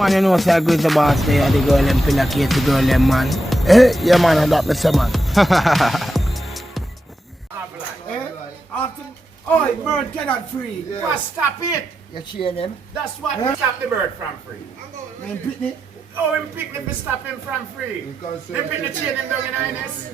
man, you know, say I go to the boss there, the girl them pillocate the girl them, man. Eh? Yeah, man, and that me say, man. Oh, bird cannot free. Yeah. Well, stop it. You chain him. That's what we stop the bird from free. You pick Oh, him pick the stop him from free. They pick the chain him down in highness.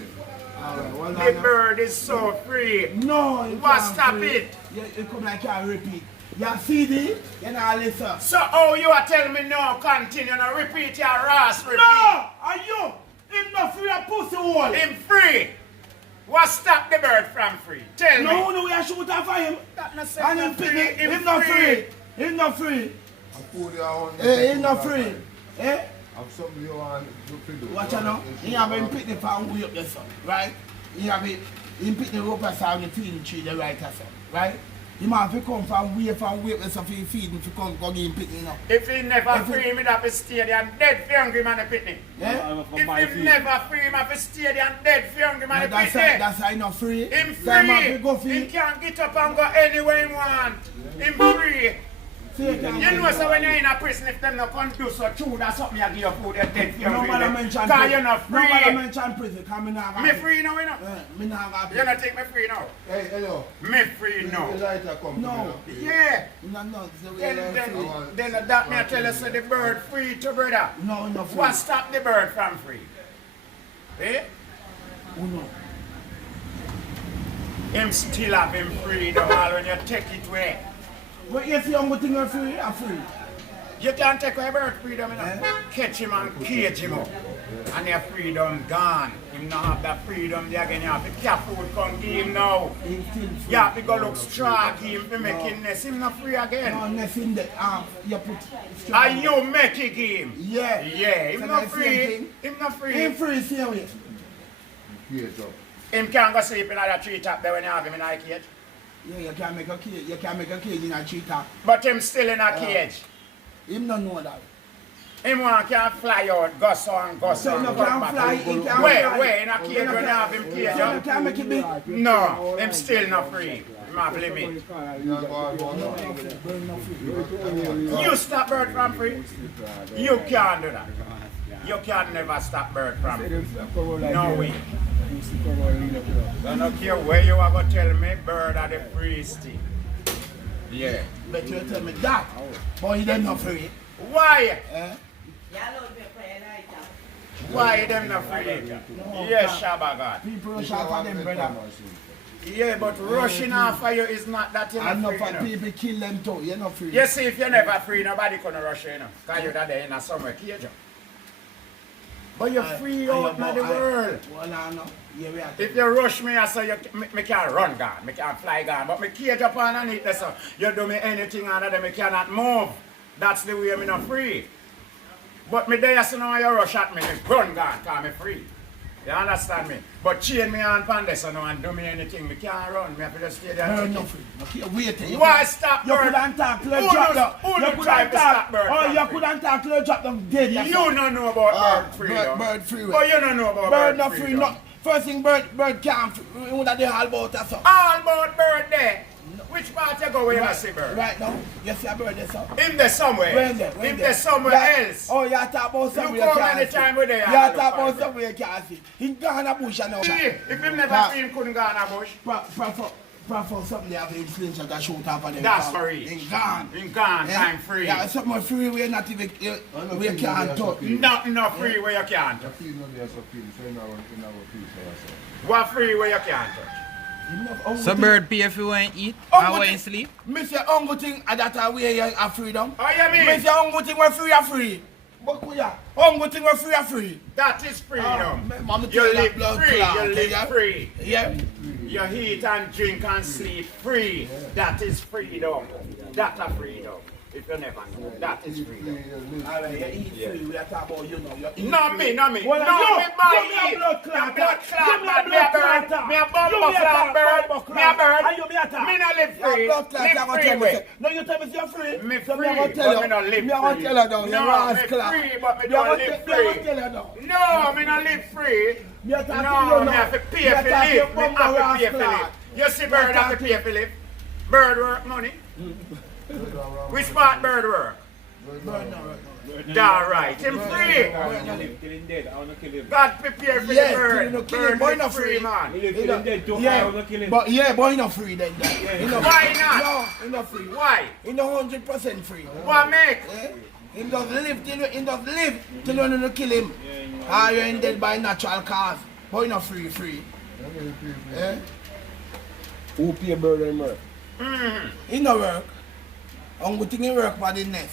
The bird is so free. No, you What can't stop free. it? You come like you repeat. You CD, you know, listen. So, oh, you are telling me no, continue, no, repeat your ass, repeat. No! Are you? Him not free a pussy hole. Him free. What stop the bird from free? Tell me. No, we are shooting for him. That not say And him him free. pick him not free. Him not free. Him not free. Eh? Have something you want to do. Watch out now. He have him pick the fan way up there, son. Right? He have it. He pick the rope aside the feeding tree, the right son. Right? He might have to come from way up there, so he feed him to come go get him picking up. If he never free him, he'd have to stay there and dead for hungry man to picnic. Yeah? If he never free him, have to stay there and dead for hungry man to That's picnic. that's how he not free. Him Time have to go free. He feed. can get up and go anywhere he want. Him free. See, you can't You go know, feed. so when you're in a prison, if them not come do so true, that's something you give your food, you're dead for No hungry. matter mention Because prison. you're not No matter free. mention prison, because me not Me free now, you know? Me not have You don't take me free now? Hey, hello. Me free now. The lighter come. No. Yeah. No, it's the way Then, they're then, free. then that me tell you, so the bird free to brother. No, no free. What stop the bird from free? Eh? Uno. Him still have him free though, all when you take it away. But if you have thing are free, I'm free. You can't take away bird freedom, you know. Catch him and cage him up. And your freedom gone. Him not have that freedom there again. You have to cat food come give him now. He's still free. You have to go look straw give him to make him nest. Him not free again. No, nothing that you put. And you make it give him. Yeah. Yeah, him So not that's the free. thing. Him not free. Him free, same way. Yes, up. Him can't go sleep in that tree top there when you have him in a cage. Yeah, you can't make a cage. You can't make a cage in a cheetah. But him still in a cage. Him don't know that. Him one can't fly out, go so and go so So and you come can't back. fly. He can't Where, fly. where, in a cage when you have him cage So you up? can't make it big. No, him still not free. Him have limit. You stop bird from free? You can't do that. You can never stop bird from free. No way. I don't care where you are going to tell me, bird are the free still. Yeah. But you tell me that. But he them not free. Why? Eh? Why them not free? Yes, Shabba God. People rush out for them, brother. Yeah, but rushing off for you is not that you're And not no free. for You know. people kill them too. You're not free. You see, if you're never free, nobody gonna rush you, you know. Because you're there in a somewhere cage. You. But you're free out in the world. Well, I know. Yeah, we are. If you rush me, I say me can't run gone, me can't fly gone. But me cage up underneath there, so you do me anything under there, me cannot move. That's the way me not free. But me there, so now you rush at me, me run gone, cause me free. You understand me? But chain me on pan there, so now and do me anything, me can't run. Me have to just stay there. Bird and not take free. it. Okay, wait. You Why stop You bird? couldn't talk to the Who drop knows- down. who You knows try couldn't to stop talk. bird Oh, from you free? couldn't talk to the drop down dead. You don't know about bird free. though. Bird free. Oh, you don't know about Bird bird not free. free. though. Not first thing bird can't. We would have the all about that. So. All about bird there. Which part you go where you not see bird? Right now, you see a bird there, so. Him there somewhere. When there? Him there somewhere else. Oh, you talk about somewhere You you come can't see. anytime with there. You talk about somewhere you can't see. He gone a bush and now. See, if him never free, him couldn't go on a bush. Prefer something they have in slingshot that shoot off of them. That's free. He gone. Him gone, Yeah. time free. Yeah, something free we not even we can't touch. Nothing no free where you can't touch. What free where you can't touch? So bird pay if you want to eat Uncle and when thing- you sleep? Mr. Uncle thing that way you have freedom. Oh, you mean? Mr. Uncle thing we free are free. But we are Uncle thing we free are free. That is freedom. Mama You tell live that blood free. clot, You live yeah? free. Yeah. You eat and drink and sleep free. That is freedom. That's a freedom. If you never know, that is freedom. Alright, you eat free. We are talking about you know. You eat No me, no me. Well, no you, me body. you me a blood clot. Blood clot, You me a man. Me blood a bird. clot. Me a You bumper me a flat bird. bumper Me a clot. bird. And you me a talk. Me no live Your free. blood clot, I'm Live gonna free tell way. you. No, you tell me you're free. Me So free, I'm gonna but tell me you. no live Me a gonna free. tell you now. No, You're ass me clot. free, but me Me a don't gonna live me a free. gonna tell you now. No, me no live free. Me a talk to No, you me now. have to pay Me a for talk to live. your Me bumper have to ass pay for live. clot. You see Me a bird have talk to pay for live. Bird work money. Which part bird work? Bird no work. That right, him free. Till him dead, I wanna kill him. God prepare for Yes, the bird. till him kill him, boy, Bird no is free, free. man. He till him dead too, I Yeah, wanna kill him. but yeah, boy, he not free then. He not Why free. not? No, he not free. Why? He not 100% free. What make? Eh? He does live till you don't kill him. Or you're dead by natural cause. But he not free. Eh? Who pay bird and work? He no work. Only thing he work for the nest.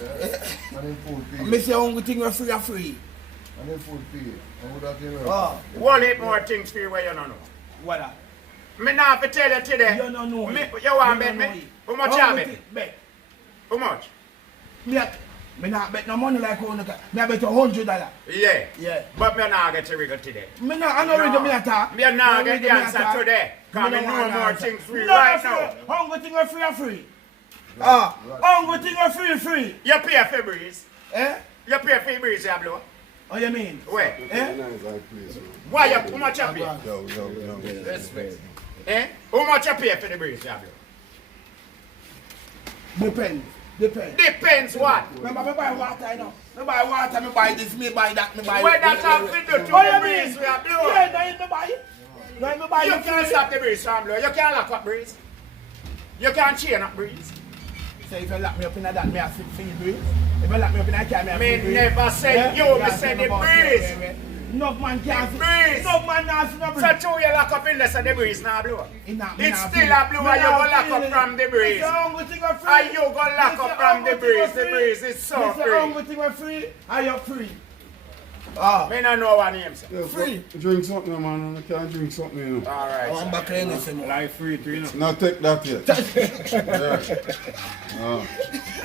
And then food I pay. say only thing we free. And then food pay. And what that thing work? Oh, One heap more things for you where you don't know. what that? Me not have to tell you today. You don't know Me, it. you want You bet don't know me? it. How much you Only bet? thing- Bet. How much? Me not bet no money like one. Me a bet $100. Yeah. Yeah. But me not get to wriggle today. Me not, I know ready me attack. Me not get the answer today. Because me know more things free No, right free. now. Only thing we free. Ah, only thing we free. You pay for breeze. Eh? You pay for breeze, you blow. What you mean? Where? Eh? Why you, how much you pay? Yo. Respect. Eh? How much you pay for the breeze, you blow? Depends. Depends what? Remember, me buy water, you know. Me buy water, me buy this, me buy that, me buy... Where that have to do to What the you breeze, mean? we are blow? Yeah, no, me buy it. No, me buy You it. can't stop the breeze from blow. You can't lock up breeze. You can't chain up breeze. So if you lock me up in that, me a feel breeze. If you lock me up in that car, me a Me feel breeze. never said you, me said the breeze. No man can't The breeze. No man not see no breeze. So two you lock up in there, so the breeze now blow. It not- It's not still feel- a blow me and you not go lock feel up it. from the breeze. It's the only thing we're free. And you go lock It's up the from only the thing we're breeze. The free. breeze is so It's the free. only thing we're free. Are you free? Ah. Me not know what name, sir. Yeah, Free. Drink something, man. I can't drink something, you know. Alright, I'm back in the same. Life free too, you know. Now take that yet.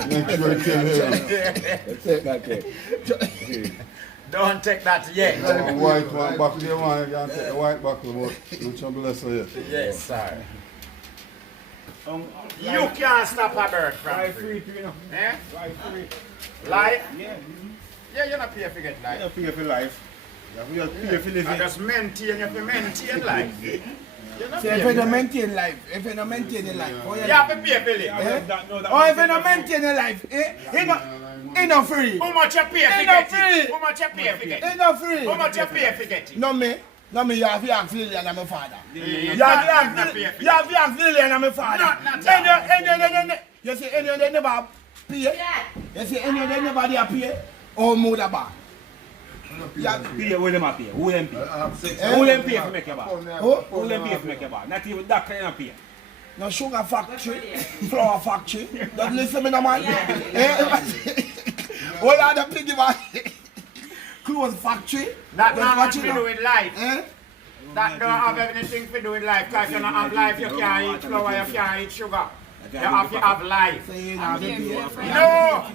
Make sure you tell him. Take that cake. Don't take that yet. The white one back there, man. You can take the white back, but don't you bless her yet. Yes, sir. Um, You can't stop a bird from Life free. free too, you know. Eh? Life free. Life? Yeah. Yeah, you're not pay for get life. You pay for life. You pay for I living. just maintain, you have to maintain life. You're not So pay if for you don't life. maintain life, if you don't maintain your life, oh, You have to pay for life. or if you don't maintain your life, he not free. How much you pay for Ain't no get free. it? How much you pay for get He it? not free. How much you pay for get it? No me, you have to ask Lillian and my father. You You can't have not to pay for ask Lillian and my father. Not You see, any of them never pay. You see, any of them never they pay. Or more than bad. Pay who them a pay? Who them pay? Eh? Who them pay for make your bar? Who? Who them pay for make your bar? Not even that kind of pay. No sugar factory, flour factory. Don't listen me no man. All of the piggy man. Clothes factory. That Just not watch much it to now. do with life. Eh? That don't have anything to do with life. Because if you don't have life, you can't eat flour, you can't eat sugar. You have to have life. So you have to pay. No!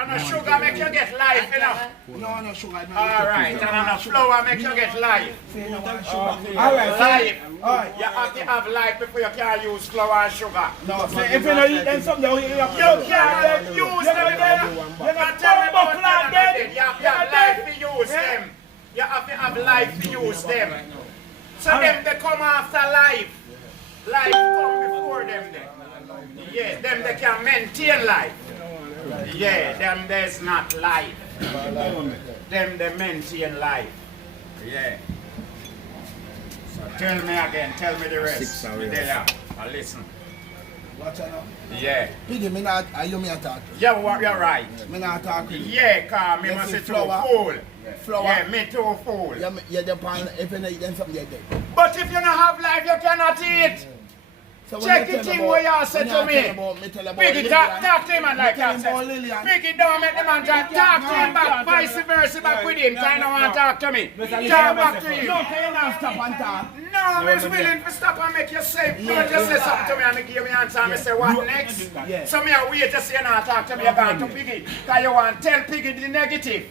And the sugar make you get life, you know. No sugar. No. Alright, and the flour make you get life. So you don't want sugar. Alright, Life. Alright. You have to have life before you can use flour and sugar. No, so if you don't eat them something, you can't use them then. You can't tell me about them. You have to have life to use them. You have to have life to use them. So them they come after life. Life come before them then. Yeah, them they can maintain life. Yeah, them there's not life. Them they maintain life. Yeah. So tell me again, tell me the rest. There, listen. Watch out now. Yeah. Piggy, me not, you me attack. You're right. Me not talk. Yeah, cause me You must see be too flour? full. Flour. Yeah, me too full. You're the pan, if you don't eat them something, you're dead. But if you don't have life, you cannot eat. So Check it in what you said to me. Piggy, talk to him and like that. Piggy, don't make the man talk to him back, vice versa back with him. Kind of want to talk to me. Talk back to him. No, can you not stop and talk? No, I was willing to stop and make you say, don't just say something to me and give me answer and say what next. Yeah. So me I wait to see you not talk to me about to Piggy. Because you want to tell Piggy the negative.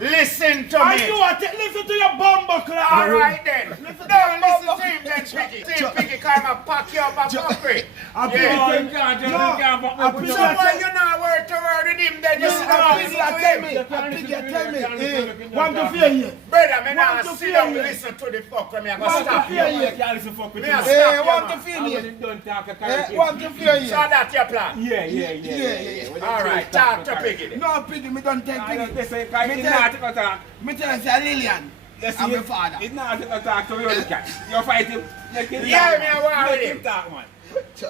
Listen to I me. do what? Listen to your bumbo club. Alright then. Don't listen to him then, Piggy. Tell Piggy come and pack you up a fuckery. I Yeah. put So why you not word to word with find him then you Yeah, sit I down. think Listen you to tell him. me. I think you tell me. Want to fear you. Brother, me Want now to sit fear down you. listen to the fuck when me a go Want to stop fear you. you. Can't listen fuck with Me you. a man. stop you, Want to man. fear I you. wouldn't done talk a Want carrot. to fear you. So that's your plan. Yeah. Alright, talk to Piggy then. No pity, me don't take I don't pity. say, it's not to talk. Me tell you, say Lillian. Yes, I'm he- your father. It's not to talk to you, catch. You're fighting. Yeah, me a war with him. Talk, man.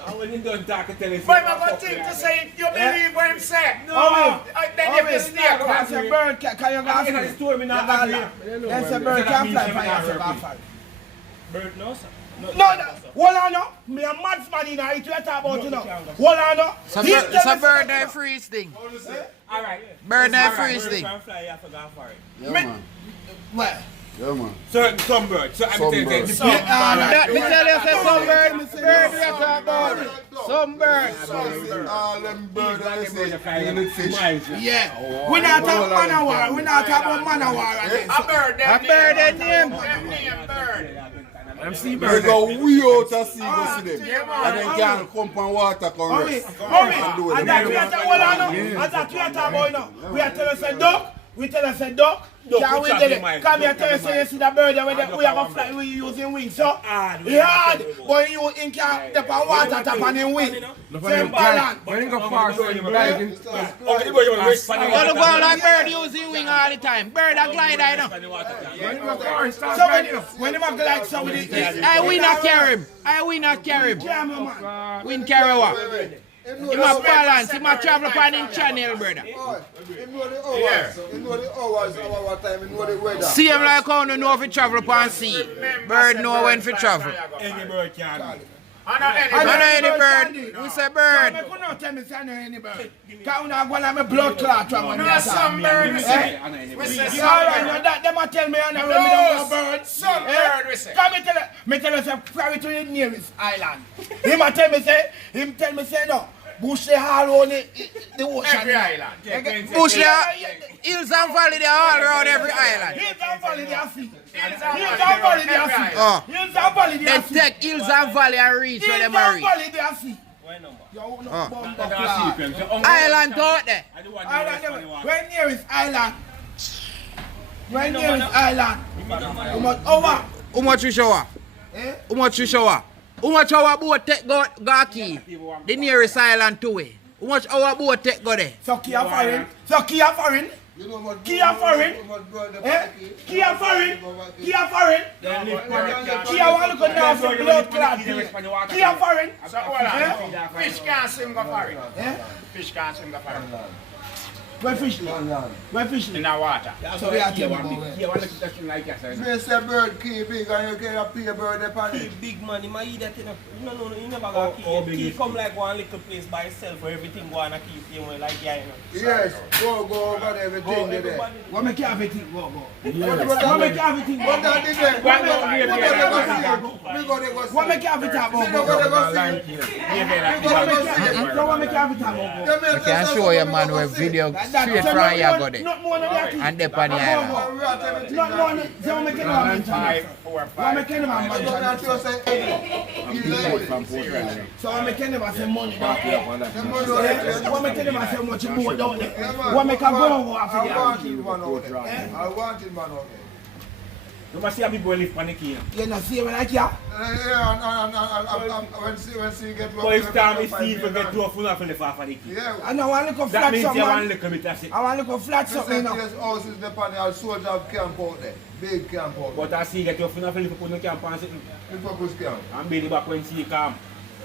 I wouldn't done talk to tell you. But I'm going to think to say, you believe what him say. Oh, Then you can stay That's a bird, can you go I'm ask story me not That's agree. a bird, can fly for you. Bird no, sir. No, hold on now. Me a mad man in it. You talk about you know. Hold on now. It's a bird and freeze thing. All right. Bird and freeze thing. Can fly, you have to go for it. Yeah, man. Where? Yeah, man. So, some bird. So, I'm telling you, Some this bird. Me tell you, say some bird. Bird we are talking about. Some bird. All them birds that they fish. Yeah. We not talk man of war. We not talk about man of war. A bird, A bird and name. Them name bird. I'm seeing They go way out to sea go see them. Yeah, man. And then can come from water come Mommy, rest. mommy, And do and them. that we are talking about now. And that we are talking about now. We are telling us a duck. We tell us a duck. Can we get it? Come here, tell us you see the bird that we are going to fly. We using wings. So he hard, but you in can tap on water, tap on him wing. Same balance. When you go far, so you guide him. All the go like bird using wing all the time. Bird a glide I know. When you go far, start So guiding him. when him glide so with it, I win not carry him. I win not carry him. jam him, man. Win carry what? Him a balance. Him a travel upon him channel, brother. You know the hours. You know the hours, our time. You know the weather. See him like how you know if he travel upon sea. Bird know when to travel. Any bird can be. I know any I bird. know any bird. We say bird. I could not tell me say I know any bird. Can't we not go and have a blood clot from when No, they some bird we say. We say Yeah, some all right, bird. now that them a tell me I know No, me don't go bird. some bird we say. Come me tell you say fly to the nearest island. Him a tell me say no. Bush the all on the ocean. Every island. Bush there, hills and valley they are all around every island. Hills and valley they are sea. Hills Hills and valley they are sea. Oh. Hills and valley they They are sea. take hills and valley and reach where Hills them are and reach. valley they are sea. Why no, man? Yo, no Oh. bumper clock. Island out there. Island, when nearest island? When nearest island? How much over? How much you shower? Eh? How much you shower? How much our boat take go key? The nearest island to it. How much our boat take go there? So Kia foreign? So Kia foreign? You know what Kia foreign? Eh? Kia foreign? Kia foreign? Kia want to go down for blood clot. Kia foreign? So hold on. Fish can't swim go far. Eh? Fish can't swim go far. Where fish live? Where fish In live? the water. So we are telling you about where? Me say bird key big and you can pay a bird upon He it. big man, he might eat that, you know. No, you never got key. Key come like one little place by itself where everything go on a key same way like yeah, you know. Yes, go over there, everything there. Everybody, What make everything go? What What make everything What go? that did there? What make We go there go see. We go there go see. What make everything go? We go there go see. So what make everything go? I can show you man where video straight from here go there. Not more than that. And there on the island. Not more than so what make anyone mention? 4, What 5. make anyone mention? So what make anyone say money down there? What make anyone say much more down there? What make a go after I the want him man out there. I want him man out there. You must see a people live on the key. You know, see when I care? Yeah, and when she get So it's time if people get to a full of the off of the key. Yeah. I know I want to look That flat means you something. want Man. little bit of it. I want to look flat something, you know. This house is the pan, our soldiers have camp out there. Big camp out there. But I see get your full of the people no camp and sitting. Before push camp. And baby back when she come.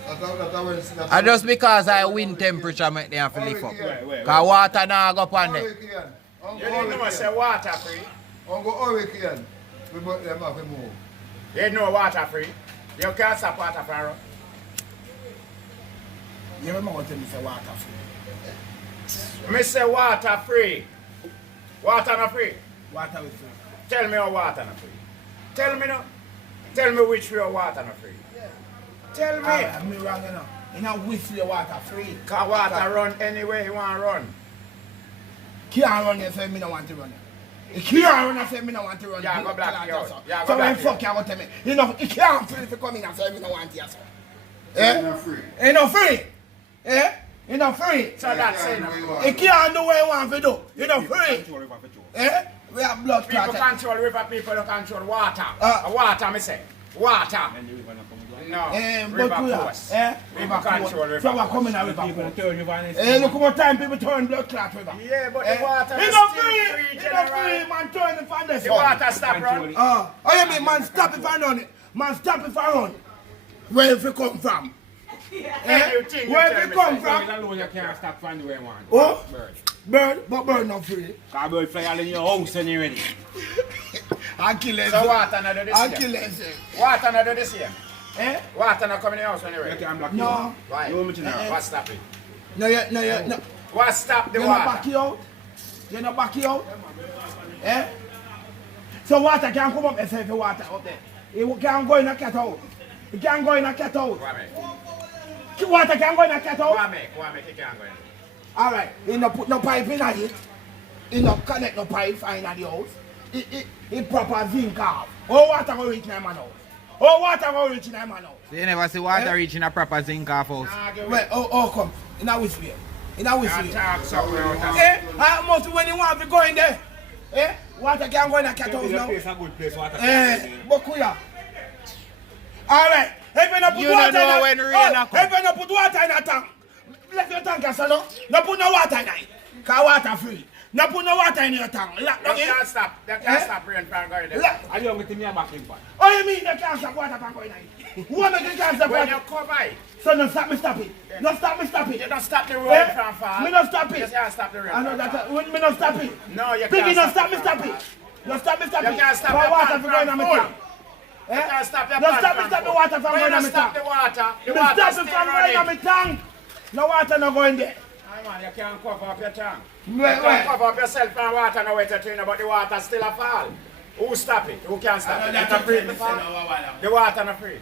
And just because I wind temperature make them have to lift up. Because water now go upon there. You didn't know say water free. On go hurricane. We both them have to move. You didn't know water free. You can't stop water from run. You remember what me say water free? Me say water free. Water not free. Water is free. Tell me how water not free. Tell me no. Tell me which way water not free. Tell me. I'm wrong, you know. You know, whistle your water free. Cause water run anywhere you want to run. Can't run you say me don't want to run. You can't run and say me don't want to run. Yeah, go black you out. Yeah, go So when black fuck you out tell me. You know, you can't free to come in and say me don't want you, sir. It's not free. Ain't no free. Eh? You not free. So that's it. He can't do what he want to do. You not free. Control river for sure. Eh? We have blood People clot. control river, people don't control water. Ah. Me say. Water. And the river not come down. No. But River we course. are. People control river. So we're coming out People river. turn river and Eh, look how much time people turn blood clot river. Yeah, but the water He is not still free. free, He not General. free, man. Turn the fan The water stop run. Oh, you mean man stop if I run it? Man stop if I run. Where if you come from? Anything you Where tell if you me, come say. from? Bird alone you can't stop from the way you want. Oh? Bird. Bird, but bird not free. Cause bird fly all in your house when you're ready. I kill it. So water not do this I here. kill it. Water not do this here. Eh? Water not come in the house when you're You ready. can't block No. Why? You want me to know? What stop it? No, no. What stop the You're not back water? you out. You're not back you out. Eh? So water can't come up and say the water up there. It can't go in a cat house. It can't go in a cat house. What make? Water can't go in a cat house. What make? It can't go in. Alright, he no put no pipe in it. He no connect no pipe in the house. He proper zinc off. Oh, water go reach in my man house. Oh, water go reach in my man house. So you never see water reaching a proper zinc off house. Well, oh, come. In a whistle. In a whistle. Can't talk somewhere out Eh? How much when you want to go in there? Eh? Water can't go in a cat house This now. place a good place. Water Bokuya. Alright, if you not put You water don't know in when a, rain a come. if you not put water in a tank, let your tank as no. No put no water in it. Cause water free. No put no water in your tank. Lock down They it. can't stop. They Eh? can't stop rain from going there. Lock. Are you going to me a back in part? Oh, you mean they can't stop water from going in? Who make you can't stop When you water? cover it, So no stop me stop it. No stop me stop you it. don't stop the rain Eh? from fall. Me no stop it. You can't stop the rain I know from that. fall. When me no stop it. No, you Piggy can't no stop stop me it stop from it. fall. No stop me stop You it. can't stop For your water pan from going from in my full. tank. You Eh? can't stop your No pan stop me from stop the full. water from When going you in my stop tank. the water Me still stop it from going in my running. tank. No water no going there. Aye, man, you can't cover up your tank. Wait, You wait. can't cover up yourself from water no way to turn, but the water still a fall. Who stop it? Who can stop it? It's not free to fall. The water not free.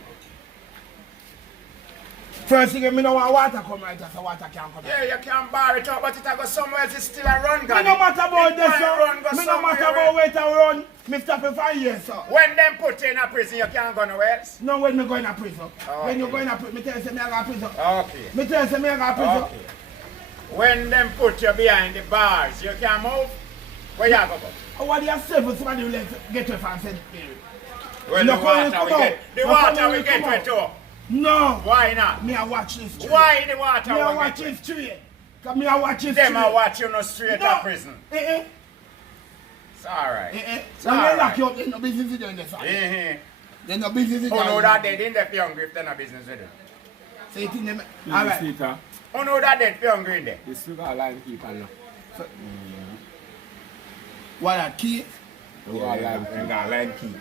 First thing, me no want water come right so water can't come. Yeah, you can bar it up, but it a go somewhere else. It's still a run, Me God. no matter about It this, might run, go sir. Me no matter somewhere about where to run. Me stop it for years, sir. When them put you in a prison, you can't go nowhere else. No, when me going to prison. Okay. When you going to prison, me tell you say me I go to prison. Okay. Me tell you say me I go to prison. Okay. When them put you behind the bars, you can't move. Where you go? Oh, what do you say for somebody who get you from St. Mary? Well, No the water come we out. get. The No water come we out, get come to out. too. No. Why not? Me I watch this straight. Why the water Me I we watch get this to? straight. Cause me I watch this Them straight. a watch you no straight to prison. Eh. It's alright. So me alright. lock you up, there's no business in there, sir. Eh-heh. There's no business in Who there. know that they didn't have hungry if they're not business with it? So you think them... Alright. Speaker. Who know that they hungry in there? The sugar line keeper now. What a key? And got line keeper.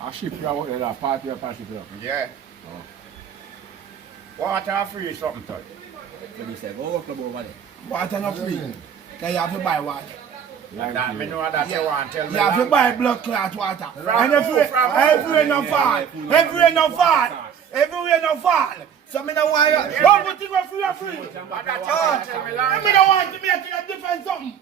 A ship you out there, a party up a ship you. Yeah. Water free is something to it. So they say, go work over there. Water not free. Then you have to buy water. That me know that you want tell me. You have to long buy time. blood clot water. From And who? From who? everywhere no fall. Everywhere no fall. Everywhere no fall. So me no want you. One good thing was free or free. But that you want tell me long Me no want to make it a different something.